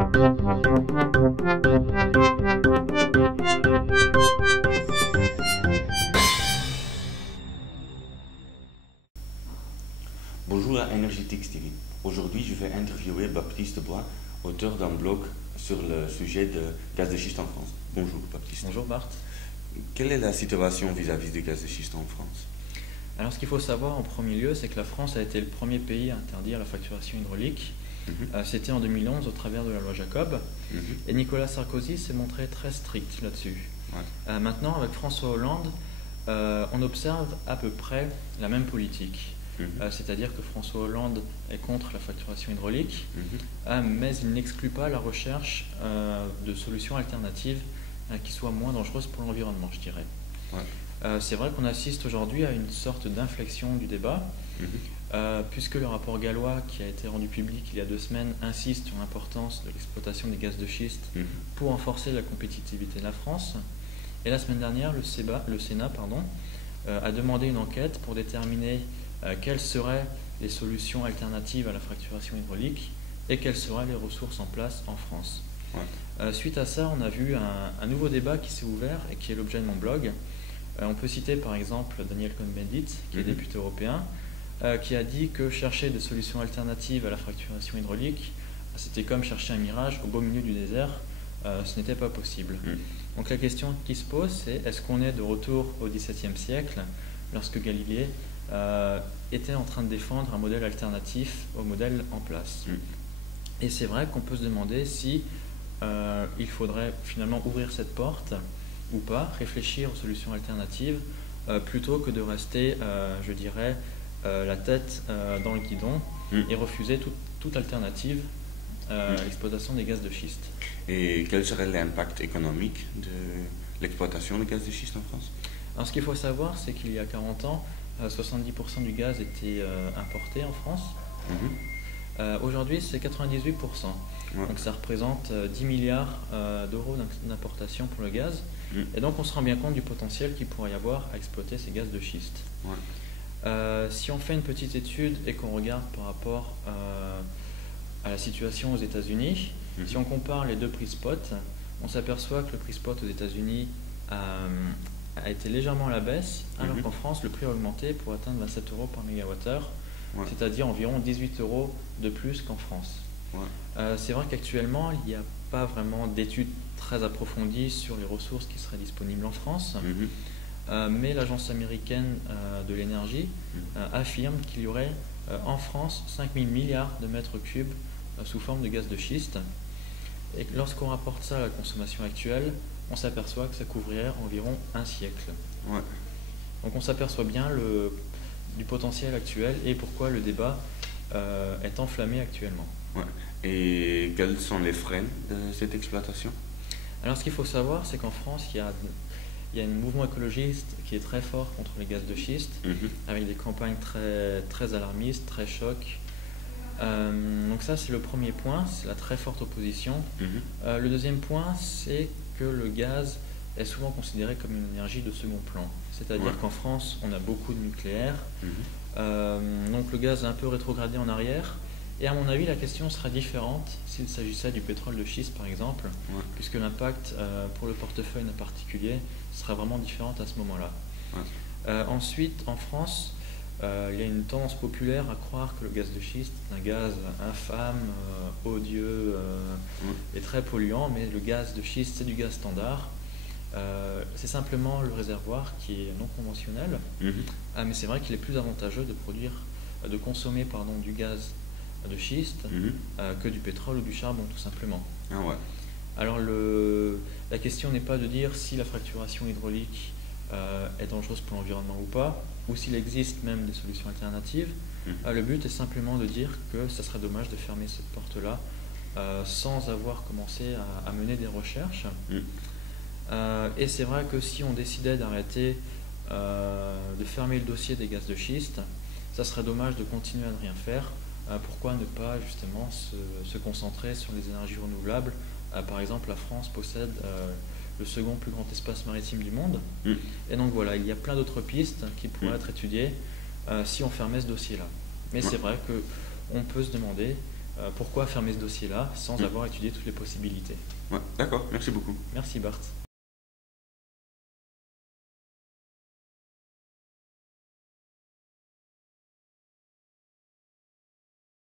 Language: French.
Bonjour à Energetics TV. Aujourd'hui, je vais interviewer Baptiste Bois, auteur d'un blog sur le sujet de gaz de schiste en France. Bonjour Baptiste. Bonjour Bart. Quelle est la situation vis-à-vis du gaz de schiste en France? Alors ce qu'il faut savoir en premier lieu, c'est que la France a été le premier pays à interdire la fracturation hydraulique. C'était en 2011 au travers de la loi Jacob. Et Nicolas Sarkozy s'est montré très strict là-dessus. Maintenant, avec François Hollande, on observe à peu près la même politique. C'est-à-dire que François Hollande est contre la fracturation hydraulique, mais il n'exclut pas la recherche de solutions alternatives qui soient moins dangereuses pour l'environnement, je dirais. C'est vrai qu'on assiste aujourd'hui à une sorte d'inflexion du débat, puisque le rapport gallois qui a été rendu public il y a 2 semaines insiste sur l'importance de l'exploitation des gaz de schiste pour renforcer la compétitivité de la France. Et la semaine dernière, le Sénat a demandé une enquête pour déterminer quelles seraient les solutions alternatives à la fracturation hydraulique et quelles seraient les ressources en place en France. Suite à ça, on a vu un nouveau débat qui s'est ouvert et qui est l'objet de mon blog. On peut citer par exemple Daniel Cohn-Bendit, qui est député européen, qui a dit que chercher des solutions alternatives à la fracturation hydraulique, c'était comme chercher un mirage au beau milieu du désert, ce n'était pas possible. Donc la question qui se pose, c'est est-ce qu'on est de retour au XVIIe siècle, lorsque Galilée était en train de défendre un modèle alternatif au modèle en place. Et c'est vrai qu'on peut se demander si il faudrait finalement ouvrir cette porte ou pas, réfléchir aux solutions alternatives, plutôt que de rester, je dirais, la tête dans le guidon et refuser toute alternative à l'exploitation des gaz de schiste. Et quel serait l'impact économique de l'exploitation des gaz de schiste en France? Alors ce qu'il faut savoir, c'est qu'il y a 40 ans, 70% du gaz était importé en France. Aujourd'hui, c'est 98%. Donc ça représente 10 milliards d'euros d'importation pour le gaz. Et donc on se rend bien compte du potentiel qu'il pourrait y avoir à exploiter ces gaz de schiste. Si on fait une petite étude et qu'on regarde par rapport à la situation aux États-Unis, si on compare les deux prix spot, on s'aperçoit que le prix spot aux États-Unis a été légèrement à la baisse, alors qu'en France, le prix a augmenté pour atteindre 27 euros par mégawattheure, c'est-à-dire environ 18 euros de plus qu'en France. C'est vrai qu'actuellement, il n'y a pas vraiment d'études très approfondies sur les ressources qui seraient disponibles en France, mais l'Agence américaine de l'énergie affirme qu'il y aurait en France 5 000 milliards de mètres cubes sous forme de gaz de schiste. Et lorsqu'on rapporte ça à la consommation actuelle, on s'aperçoit que ça couvrirait environ un siècle. Donc on s'aperçoit bien du potentiel actuel et pourquoi le débat est enflammé actuellement. Et quels sont les freins de cette exploitation? Alors ce qu'il faut savoir, c'est qu'en France, il y a un mouvement écologiste qui est très fort contre les gaz de schiste, avec des campagnes très alarmistes, très chocs. Donc ça, c'est le premier point, c'est la très forte opposition. Le deuxième point, c'est que le gaz est souvent considéré comme une énergie de second plan. C'est-à-dire qu'en France, on a beaucoup de nucléaire, donc le gaz est un peu rétrogradé en arrière. Et à mon avis, la question sera différente s'il s'agissait du pétrole de schiste, par exemple, puisque l'impact pour le portefeuille d'un particulier sera vraiment différent à ce moment-là. Ensuite, en France, il y a une tendance populaire à croire que le gaz de schiste est un gaz infâme, odieux et très polluant, mais le gaz de schiste, c'est du gaz standard. C'est simplement le réservoir qui est non conventionnel, mais c'est vrai qu'il est plus avantageux de consommer du gaz de schiste que du pétrole ou du charbon, tout simplement. Alors la question n'est pas de dire si la fracturation hydraulique est dangereuse pour l'environnement ou pas, ou s'il existe même des solutions alternatives. Le but est simplement de dire que ça serait dommage de fermer cette porte-là sans avoir commencé à mener des recherches. Et c'est vrai que si on décidait d'arrêter de fermer le dossier des gaz de schiste, ça serait dommage de continuer à ne rien faire. Pourquoi ne pas justement se concentrer sur les énergies renouvelables? Par exemple, la France possède le second plus grand espace maritime du monde. Et donc voilà, il y a plein d'autres pistes qui pourraient être étudiées si on fermait ce dossier-là. Mais c'est vrai qu'on peut se demander pourquoi fermer ce dossier-là sans avoir étudié toutes les possibilités. Ouais, d'accord, merci beaucoup. Merci Bart.